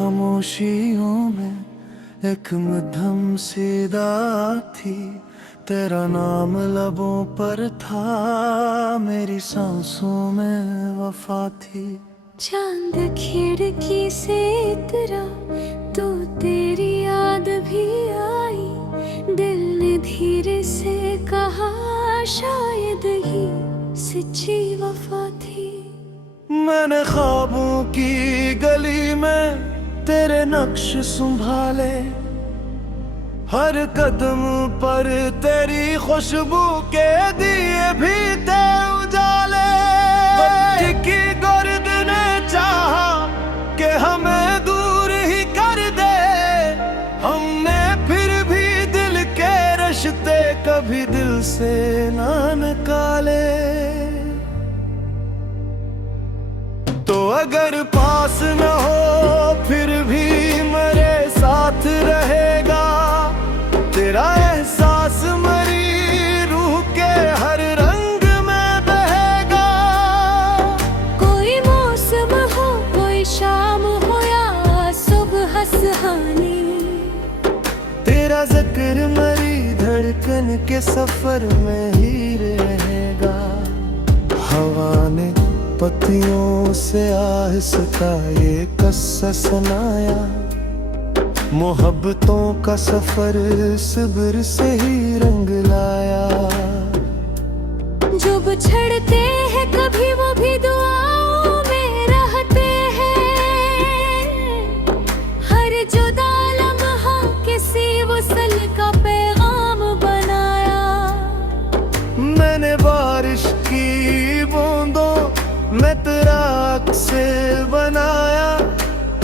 खामोशियों में एक मध्यम सीधा थी, तेरा नाम लबों पर था, मेरी सांसों में वफा थी। चांद खिड़की से इतरा तो तेरी याद भी आई, दिल ने धीरे से कहा शायद ही सच्ची वफा थी। मैंने ख्वाबों की गली में तेरे नक्श संभाले, हर कदम पर तेरी खुशबू के दिए भी थे उजाले। बत्ती की गर्द ने चाहा कि हमें दूर ही कर दे, हमने फिर भी दिल के रिश्ते कभी दिल से ना निकाले। तो अगर पास न हो फिर भी मेरे साथ रहेगा, तेरा एहसास मेरी रूह के हर रंग में बहेगा। कोई मौसम हो, कोई शाम हो या सुबह सुहानी, तेरा जिक्र मेरी धड़कन के सफर में ही रहेगा। हवा ने पत्तियों से आहिस्ता ये किस्सा सुनाया, मोहब्बतों का सफर सब्र से ही रंग लाया। जो बिछड़ते हैं कभी वो भी दुआओं में रहते हैं, हर जुदा लम्हा किसी वसल का पैगाम बनाया। मैंने बारिश की बूंदों मैं तेरा अक्स बनाया,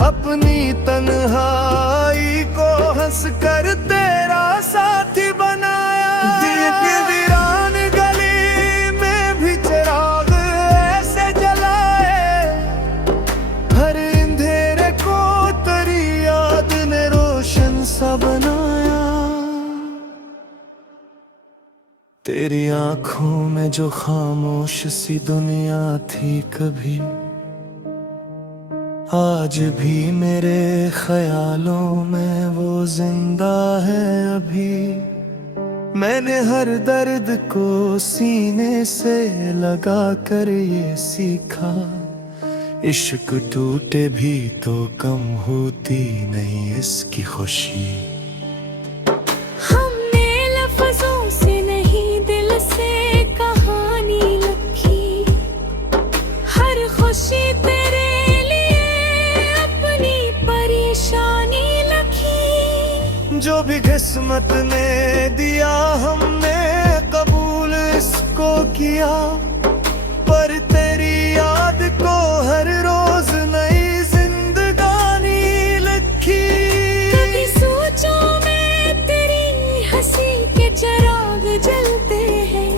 अपनी तन्हाई को हंस कर तेरा साथी बनाया। दिल की वीरान गली में भी चिराग ऐसे जलाए, हर अंधेरे को तेरी याद ने रोशन सा बनाया। तेरी आंखों में जो खामोश सी दुनिया थी कभी, आज भी मेरे ख्यालों में वो जिंदा है अभी। मैंने हर दर्द को सीने से लगा कर ये सीखा, इश्क टूटे भी तो कम होती नहीं इसकी खुशी। खुशी तेरे लिए अपनी परेशानी लिखी, जो भी किस्मत ने दिया हमने कबूल इसको किया, पर तेरी याद को हर रोज नई जिंदगानी लिखी। कभी सोचों में तेरी हंसी के चिराग जलते हैं,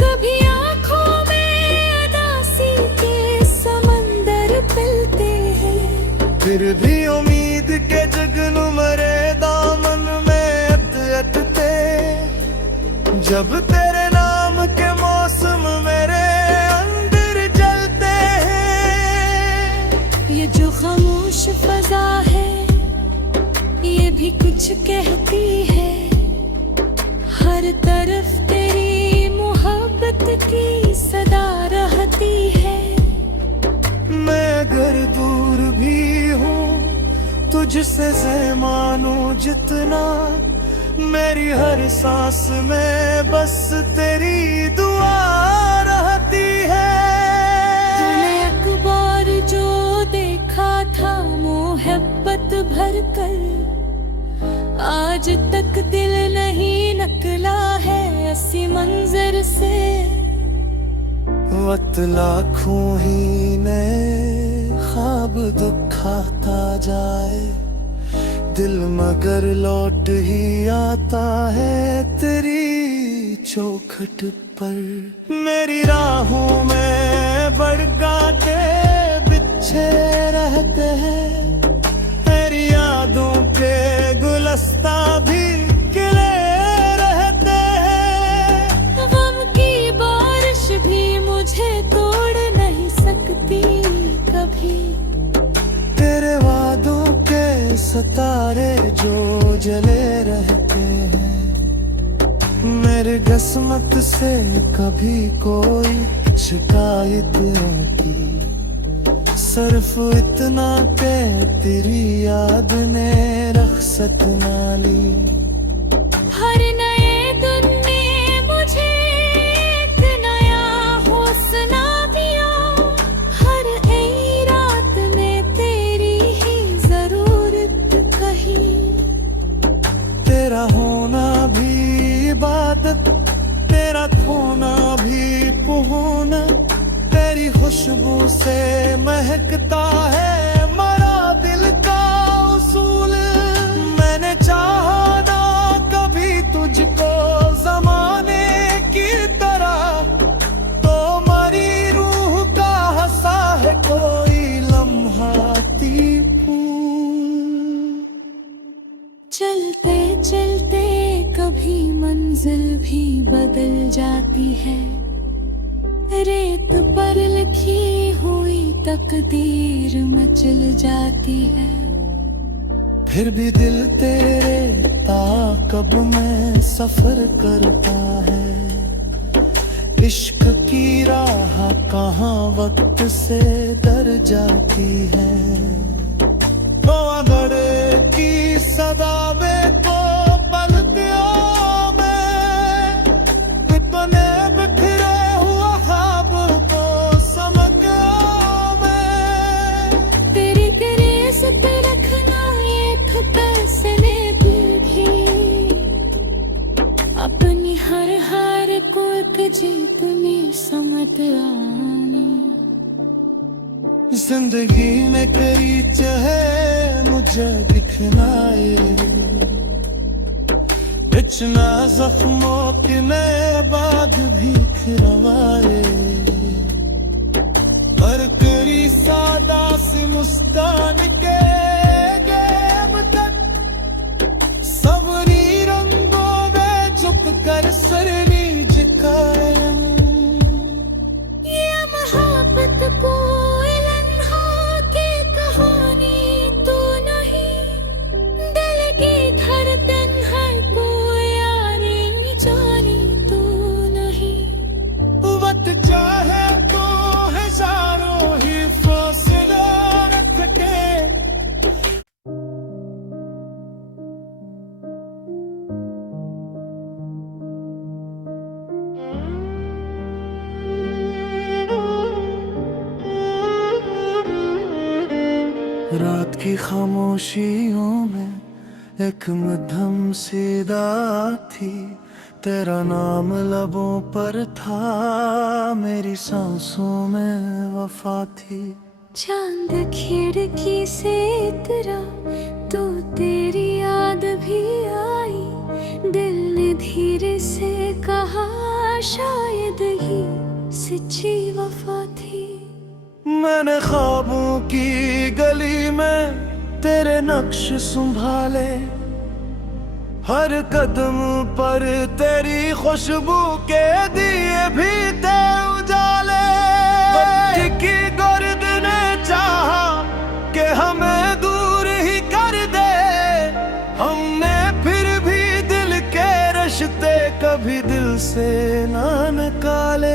कभी आंखों फिर भी उम्मीद के जगन मरे दामन में अटते, जब तेरे नाम के मौसम मेरे अंदर जलते हैं। ये जो खामोश फजा है ये भी कुछ कहती है, हर तरफ तेरी मोहब्बत की सदा रहती है। मैं अगर दूर भी हूँ तुझसे ज़मानों जितना, मेरी हर सांस में बस तेरी दुआ रहती है। तूने अखबार जो देखा था मोहब्बत भर कर, आज तक दिल नहीं निकला है ऐसी मंजर से। वक्त लाखों ही नए ख्वाब दिखाता जाए, दिल मगर लौट ही आता है तेरी चौखट पर। मेरी राहों में बरगाते बिछे रहते हैं, तेरी यादों के गुलस्ता भी खिले रहते हैं। गम की बारिश भी मुझे तोड़ नहीं सकती कभी, तेरे वादे सितारे जो जले रहते हैं। मेरे किस्मत से कभी कोई शिकायत आती, सिर्फ इतना के तेरी याद ने रख्सत ना ली। हर नए दिन में मुझे एक नया हौसला दिया, हर नई रात में तेरी ही जरूरत कही। तेरा होना भी इबादत, तेरा खोना भी पुहोना, तेरी खुशबू से महकता है मरा दिल का उसूल। मैंने चाहा ना कभी तुझको जमाने की तरह, तो मरी रूह का हंसा है कोई लम्हाती फूल। चलते चलते कभी मंजिल भी बदल जाती है, रेत पर लिखी हुई तकदीर मचल जाती है। फिर भी दिल तेरे ताक़ब में सफर करता है। इश्क की राह कहाँ वक्त से डर जाती है। तो अगर की सदाबे को अपनी हर हार को एक जीत में समझ आनी। जिंदगी में करी चाहे मुझे दिखनाए, इतना जख्मों के नए बाद भी खिलवाए। हर करी सादा से मुस्कान के कर सरनी झुकाए। ये मोहब्बत कोई लम्हा की कहानी तो नहीं, दिल की धड़कन है कोई यारी जानी तो नहीं। वक्त चाहे तो हजारों ही फासला रख के। रात की खामोशियों में एक मध्यम सी दात थी, तेरा नाम लबों पर था, मेरी सांसों में वफा थी। चांद खिड़की से इतरा तो तेरी याद भी आई, दिल ने धीरे से कहा शायद ही सच्ची वफा थी। मैंने ख्वाबों की गली में तेरे नक्श संभाले, हर कदम पर तेरी खुशबू के दिए भी थे उजाले। बत्ती की गर्द ने चाहा कि हमें दूर ही कर दे, हमने फिर भी दिल के रिश्ते कभी दिल से ना निकाले।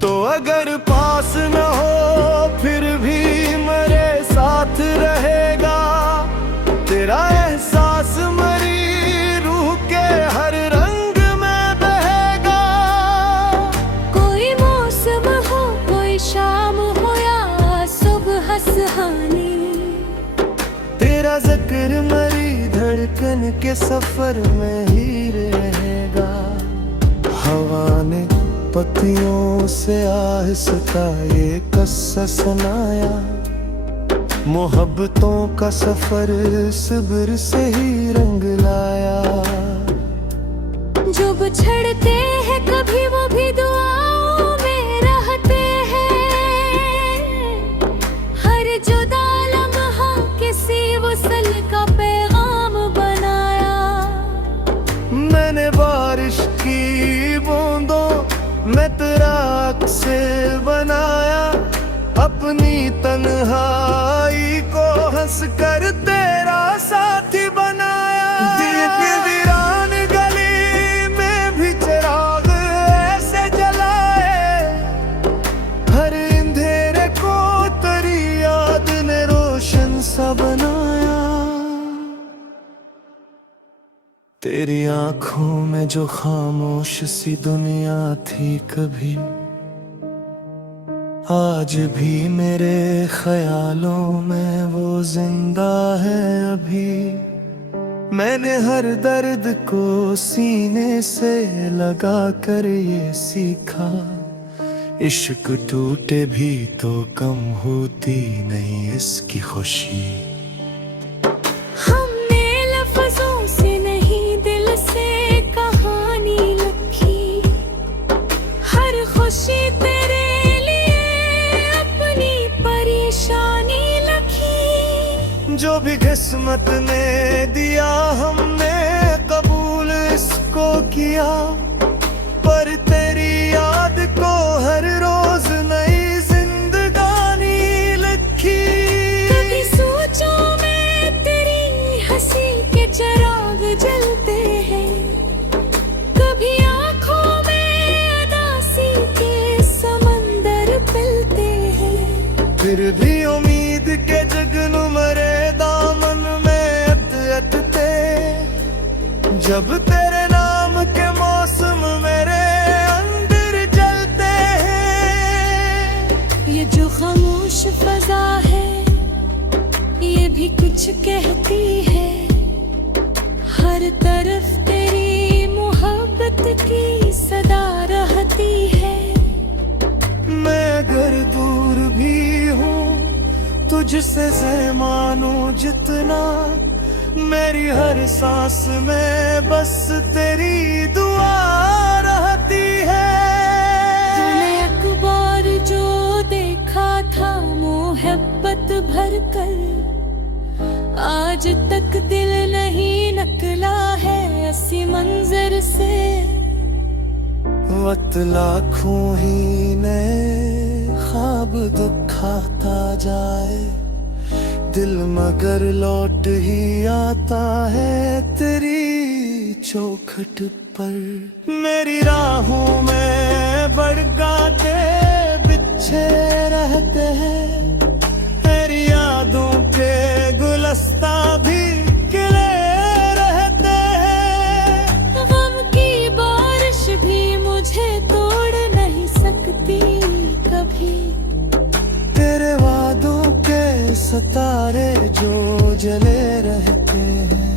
तो अगर पास न हो फिर भी मेरे साथ रहेगा, तेरा एहसास मेरी रूह के हर रंग में बहेगा। कोई मौसम हो कोई शाम हो या सुबह सुहानी, तेरा जिक्र मेरी धड़कन के सफर में ही रहेगा। हवा ने पत्तियों से आहिस्ता ये किस्सा सुनाया, मोहब्बतों का सफर सब्र से ही रंग लाया। जो बिछड़ते हैं कभी वो भी दुआओं में रहते हैं, हर जुदा लम्हा किसी वसल का पैगाम बनाया। मैंने बारिश की बूंदों में तेरा अक्स बनाया, अपनी तन्हा हंस कर तेरा साथी बनाया। दिए की वीरान गली में भी चिराग ऐसे जलाए, हर अंधेरे को तेरी याद ने रोशन सा बनाया। तेरी आंखों में जो खामोश सी दुनिया थी कभी, आज भी मेरे ख्यालों में वो जिंदा है अभी। मैंने हर दर्द को सीने से लगा कर ये सीखा, इश्क टूटे भी तो कम होती नहीं इसकी खुशी। खुशी तेरे लिए अपनी परेशानी लिखी। जो भी किस्मत ने दिया हमने कबूल इसको किया, पर तेरी याद को हर रोज नई जिंदगानी लिखी। कभी सोचों में तेरी हंसी के चिराग जलते हैं, कभी आंखों फिर भी उम्मीद के जगन मरे दामन में अत थे। जब तेरे नाम के मौसम मेरे अंदर जलते हैं। ये जो खामोश फजा है ये भी कुछ कहती है, हर तरफ तेरी मोहब्बत की सदा रहती है। मैं अगर दूर भी हूँ तुझसे ज़मानों जितना, मेरी हर सांस में बस तेरी दुआ रहती है। तूने एक बार जो देखा था मोहब्बत भर कर, आज तक दिल नहीं निकला है ऐसी मंजर से। वक्त लाखों ही नए ख्वाब दिखाता जाए, दिल मगर लौट ही आता है तेरी चौखट पर। मेरी राहों में बरगाते बिछे रहते हैं, तेरी यादों के गुलस्ता भी खिले रहते हैं। गम की बारिश भी मुझे तोड़ नहीं सकती कभी, तेरे वादों के सितारे जो जले रहते हैं।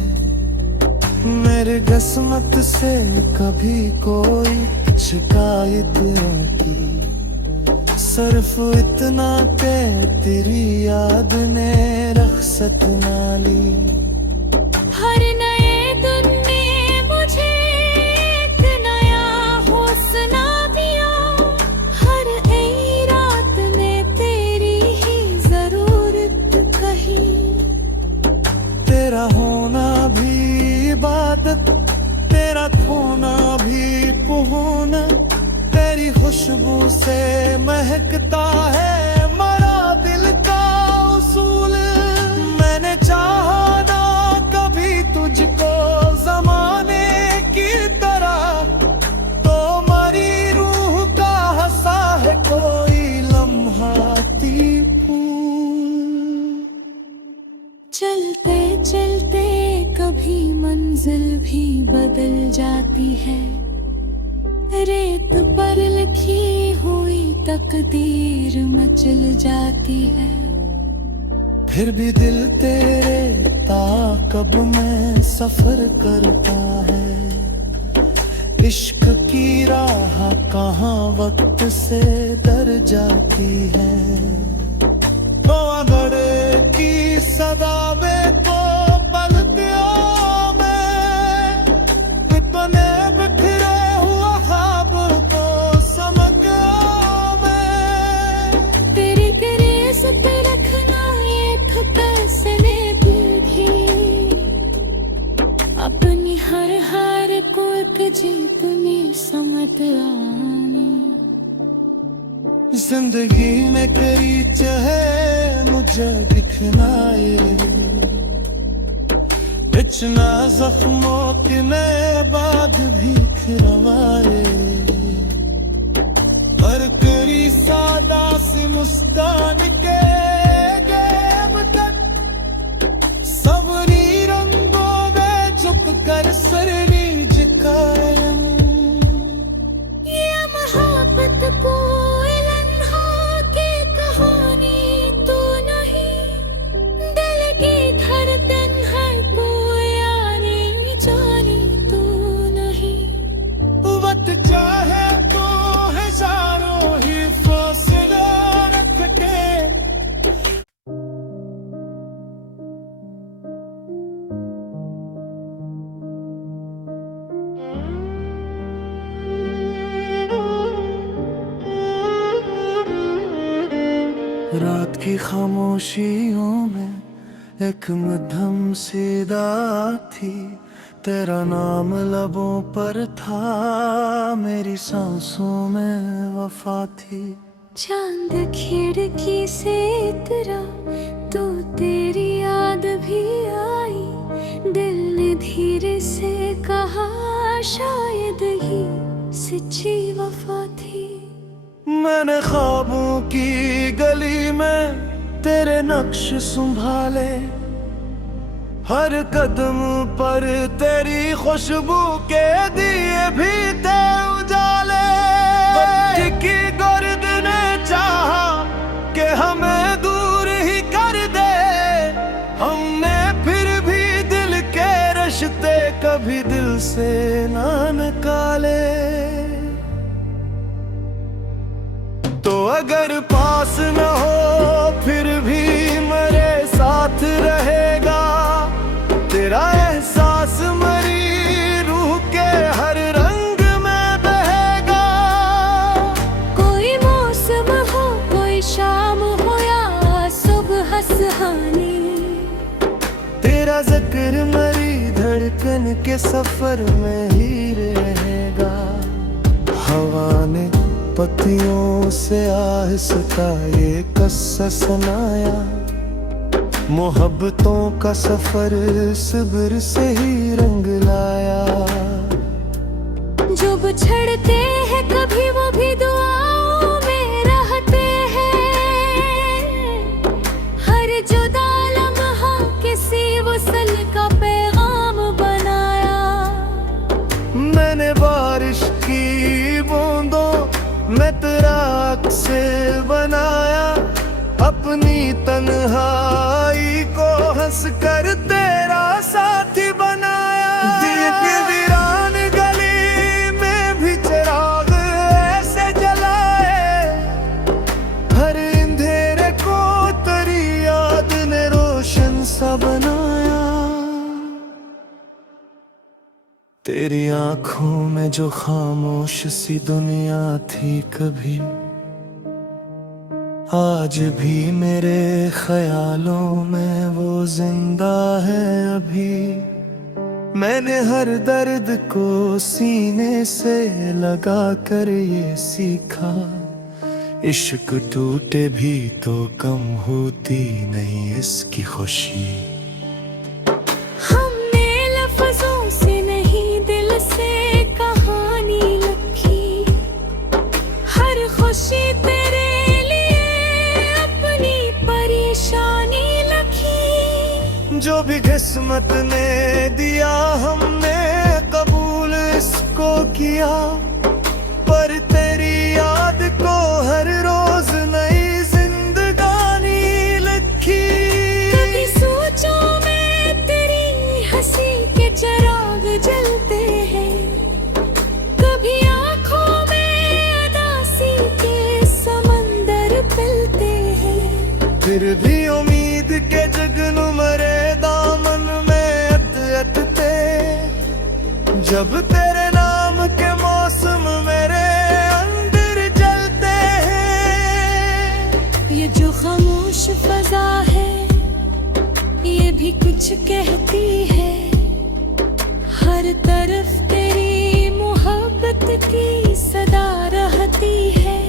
मेरे किस्मत से कभी कोई शिकायत न की, सिर्फ इतना के तेरी याद ने रख्सत ना ली। हर नए दिन में मुझे एक नया हौसला दिया, हर नई रात में तेरी ही जरूरत कही। तेरा होना भी इबादत, तेरा खोना भी पुहोना, तेरी खुशबू से महकता है मरा दिल का उसूल। मैंने चाहा ना कभी तुझको ज़माने की तरह, तो मरी रूह का हंसा है कोई लम्हाती फूल। चलते चलते कभी मंजिल भी बदल जाती है, रेत पर लिखी हुई तकदीर मचल जाती है। फिर भी दिल तेरे ताक़ब में सफर करता है, इश्क की राह कहाँ वक्त से डर जाती है। तो अगर की सदाबे को अपनी हर हार को एक जीत में समझ आनी। जिंदगी में करी चाहे मुझे दिखना कुछ ना जख्मों के नए बाग भी खिलवाए, पर तेरी सादा सी मुस्कान के गैब तक सबरी रंगों में झुक कर सरनी झुकायम। ये मोहब्बत कोयलन हो के कहानी तो नहीं, दिल की धड़कन है कोई यारी जानी तो नहीं। वक्त चाहे तो हजारों ही फासला रख के रात की खामोशियों में एक मध्यम सी दात थी, तेरा नाम लबों पर था, मेरी सांसों में वफा थी। चांद खिड़की से इतरा तो तेरी याद भी आई, दिल ने धीरे से कहा शायद ही सच्ची वफा थी। मैंने ख्वाबों की गली में तेरे नक्श संभाले, हर कदम पर तेरी खुशबू के दिए भी थे उजाले। बत्ती की गर्द ने चाहा कि हमें दूर ही कर दे, हमने फिर भी दिल के रिश्ते कभी दिल से ना निकाले। तो अगर पास न हो फिर भी मेरे साथ रहेगा, तेरा एहसास मरी रूह के हर रंग में बहेगा। कोई मौसम हो कोई शाम हो या सुबह सुहानी, तेरा जिक्र मेरी धड़कन के सफर में ही रहेगा। हवा ने पत्तियों से आहिस्ता ये किस्सा सुनाया, मोहब्बतों का सफर सब्र से ही रंग लाया। जो बिछड़ते हैं कभी वो भी दुआओं में रहते हैं, हर जुदा लम्हा किसी वसल का पैगाम बनाया। मैंने बारिश की बूंदों मैं तेरा अक्स बनाया, अपनी तन्हाई को हंस कर तेरा साथी बनाया। दिल की वीरान गली में भी चिराग ऐसे जलाए, हर अंधेरे को तेरी याद ने रोशन सा बनाया। तेरी आंखों में जो खामोश सी दुनिया थी कभी, आज भी मेरे ख्यालों में वो जिंदा है अभी। मैंने हर दर्द को सीने से लगा कर ये सीखा, इश्क टूटे भी तो कम होती नहीं इसकी खुशी। खुशी तेरे लिए अपनी परेशानी लिखी, जो भी किस्मत ने दिया हमने कबूल इसको किया, पर तेरी याद को हर रोज नई जिंदगानी लिखी। कभी सोचों में तेरी हंसी के चिराग जलते हैं, कभी आंखों फिर भी उम्मीद के जगन मरे दामन में अत-अतते, जब तेरे नाम के मौसम मेरे अंदर जलते हैं। ये जो खामोश फजा है ये भी कुछ कहती है, हर तरफ तेरी मोहब्बत की सदा रहती है।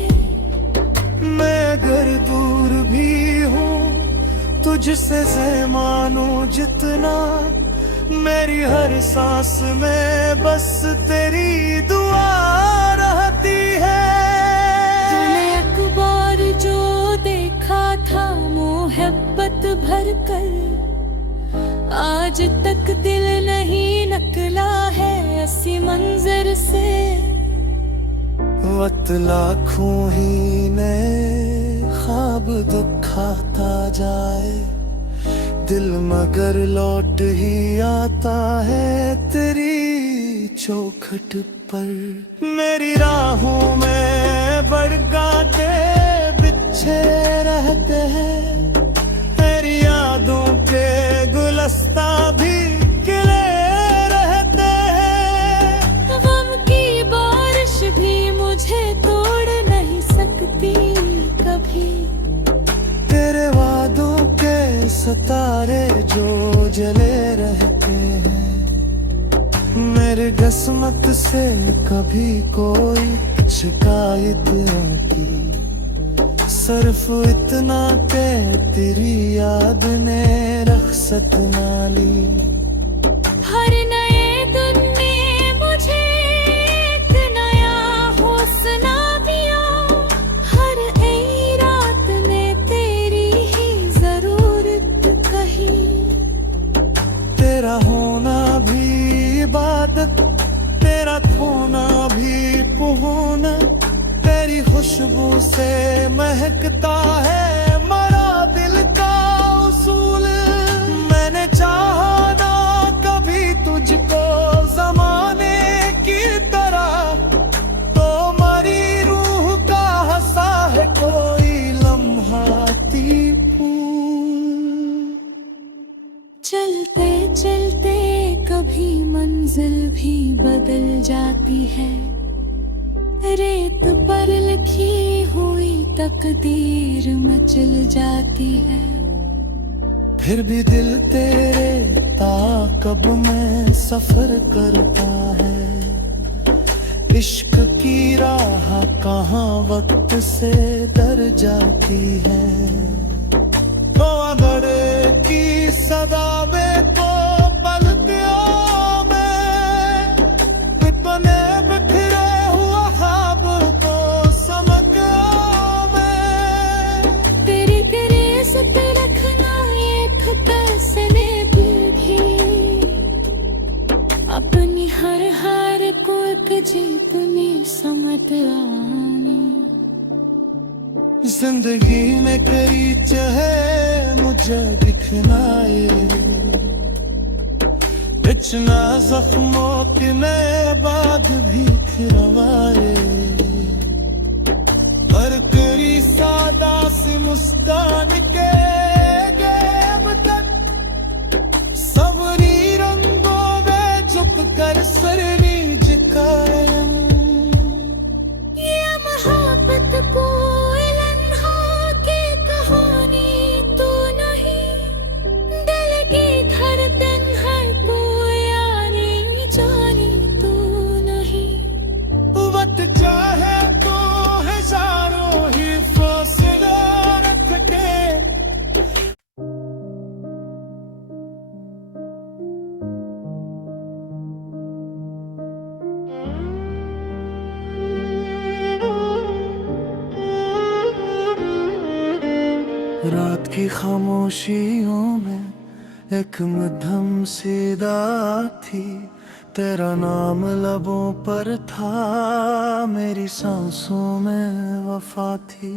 मैं अगर दूर भी हूँ तुझसे से मानूं जितना, मेरी हर सांस में बस तेरी दुआ रहती है। तूने एक बार जो देखा था मोहब्बत भर कर, आज तक दिल नहीं निकला है ऐसी मंजर से। वक्त लाखों ही नए ख्वाब दिखाता जाए, दिल मगर लौट ही आता है तेरी चौखट पर। मेरी राहों में बरगाते बिछे रहते हैं, मेरी यादों के गुलस्ता भी खिले रहते हैं। गम की बारिश भी मुझे तोड़ नहीं सकती कभी, तेरे वादों के सितारे जो जले रहते हैं। मेरे किस्मत से कभी कोई शिकायत आती, सिर्फ इतना के तेरी याद ने रख्सत ना ली। हर नए दिन में मुझे एक नया हौसला दिया, हर नई रात में तेरी ही जरूरत कही। तेरा होना भी इबादत, तेरा खोना भी पुहोना, तेरी खुशबू से महकता है मरा दिल का उसूल। मैंने चाहा ना कभी तुझको जमाने की तरह, तो मरी रूह का हंसा है कोई लम्हाती फूल। चलते चलते कभी मंजिल भी बदल जाती है, रेत पर लिखी हुई तकदीर मचल जाती है। फिर भी दिल तेरे ताक़ब में सफर करता है। इश्क की राह कहाँ वक्त से डर जाती है। तो अगर की सदाबे को पलकों में, इतने बिखरे हुआ ख्वाब को समकों में। तेरी तेरे से रखना एक फैसले भी, अपनी हर हार को एक जीत में समझ आनी। जिंदगी में करी चाहे मुझे दिखनाए, इतना जख्मों के नए बाद भी खिलवाए। हर करी सादा सी मुस्कान के गैब तक, सबरी रंगों में झुक कर सरनी झुकाए। ये मोहब्बत कोई लम्हा की कहानी तो नहीं, दिल की धड़कन है तू यारी जानी तो नहीं। वक्त चाहे तो हजारों ही फासला रख के। रात की खामोशियों में एक मध्यम सीधा थी, तेरा नाम लबों पर था, मेरी सांसों में वफा थी।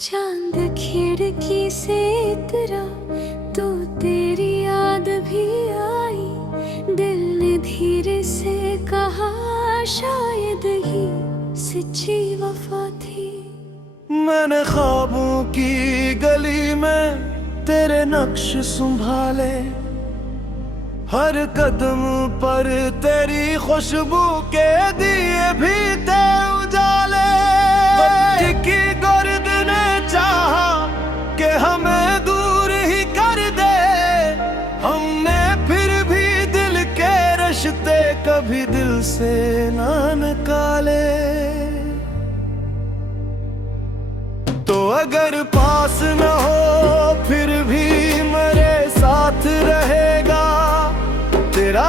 चांद खिड़की से इतरा तो तेरी याद भी आई, दिल ने धीरे से कहा शायद ही सच्ची वफा थी। मैंने ख्वाबों की गली में तेरे नक्श संभाले, हर कदम पर तेरी खुशबू के दिए भी थे उजाले। वक्त की गर्द ने चाहा कि हमें दूर ही कर दे, हमने फिर भी दिल के रिश्ते कभी दिल से ना निकाले। तो अगर पास न हो फिर भी मेरे साथ रहेगा, तेरा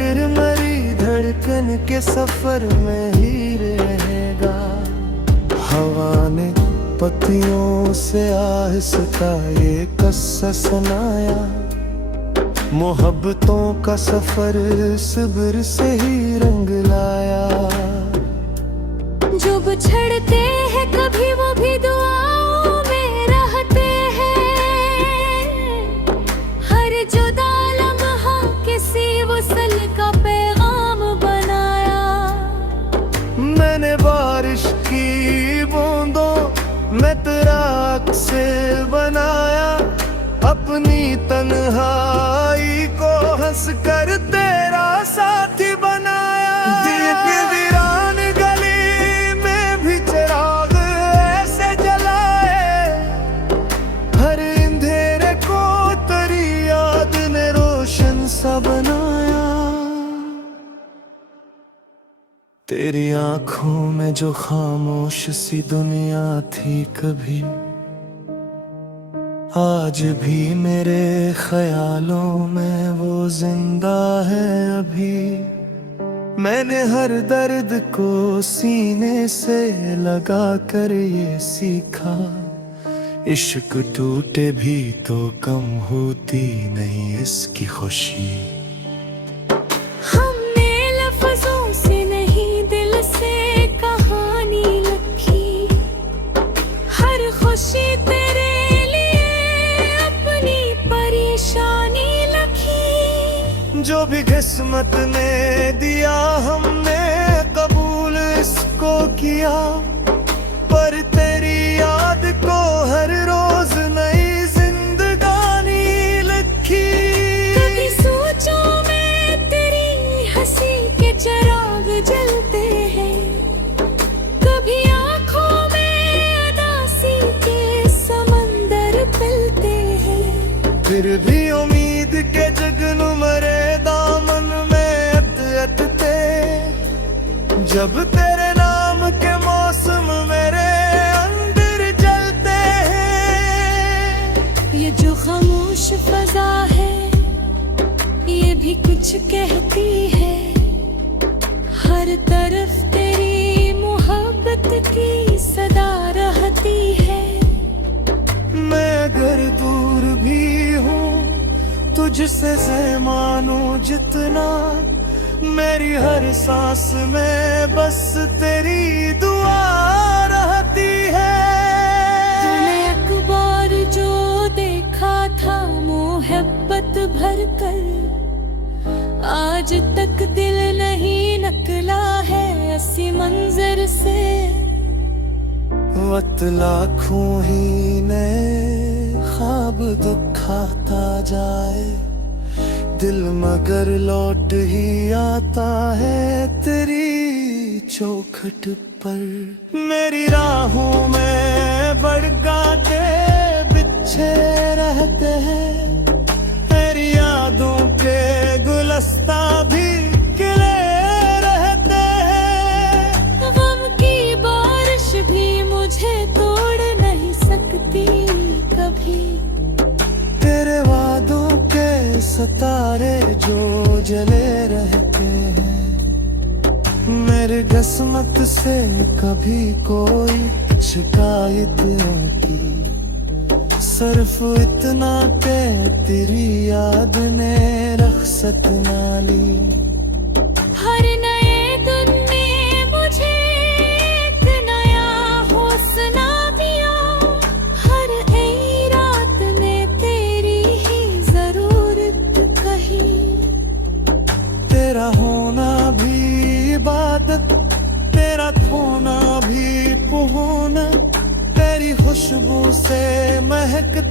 जिक्र मेरी धड़कन के सफर में ही रहेगा। हवा ने पत्तियों से आहिस्ता ये किस्सा सुनाया, मोहब्बतों का सफर सब्र से ही रंग लाया। जो बिछड़ते हैं कभी वो भी दुआओं में रहते हैं। हर जुदा लम्हा किसी वसल का पैगाम बनाया। मैंने बारिश की बूंदों में तेरा अक्स बनाया, अपनी तन्हाई को हंस कर तेरा साथी बनाया। दिल की वीरान गली में भी चिराग ऐसे जलाए, हर अंधेरे को तेरी याद ने रोशन सा बनाया। तेरी आंखों में जो खामोश सी दुनिया थी कभी, आज भी मेरे ख्यालों में वो जिंदा है अभी। मैंने हर दर्द को सीने से लगा कर ये सीखा, इश्क टूटे भी तो कम होती नहीं इसकी खुशी। हमने लफ्जों से नहीं दिल से कहानी लिखी, हर खुशी तेरे जो भी किस्मत ने दिया हमने कबूल इसको किया, पर तेरी याद को हर रोज नई जिंदगानी लिखी। कभी सोचों में तेरी हंसी के चिराग जलते हैं, कभी आंखों में उदासी के समंदर पिलते हैं। फिर भी उम्मीद के जगनुमरे दामन में अटते, जब तेरे नाम के मौसम मेरे अंदर जलते हैं। ये जो खामोश फजा है ये भी कुछ कहती है, हर तरफ तेरी मोहब्बत की सदा रहती है। मैं अगर दूर भी हूँ तुझसे से मानूं जितना, मेरी हर सांस में बस तेरी दुआ रहती है। तूने एक बार जो देखा था मोहब्बत भर कर, आज तक दिल नहीं निकला है ऐसी मंजर से। वक्त लाखों ही नए ख्वाब दिखाता जाए, दिल मगर लौट ही आता है तेरी चौखट पर। मेरी राहों में बरगाते बिछे रहते हैं, तेरी यादों के गुलस्ता भी खिले रहते हैं। गम की बारिश भी मुझे तोड़ नहीं सकती कभी, तेरे वादों के सितारे जो जले रहते हैं। मेरे किस्मत से कभी कोई शिकायत न की, सिर्फ इतना के तेरी याद ने रख्सत ना ली। हर नए दिन में मुझे एक नया हौसला दिया, हर नई रात में तेरी ही जरूरत कही। तेरा होना भी इबादत, तेरा खोना भी पुहोना, तेरी खुशबू से महकता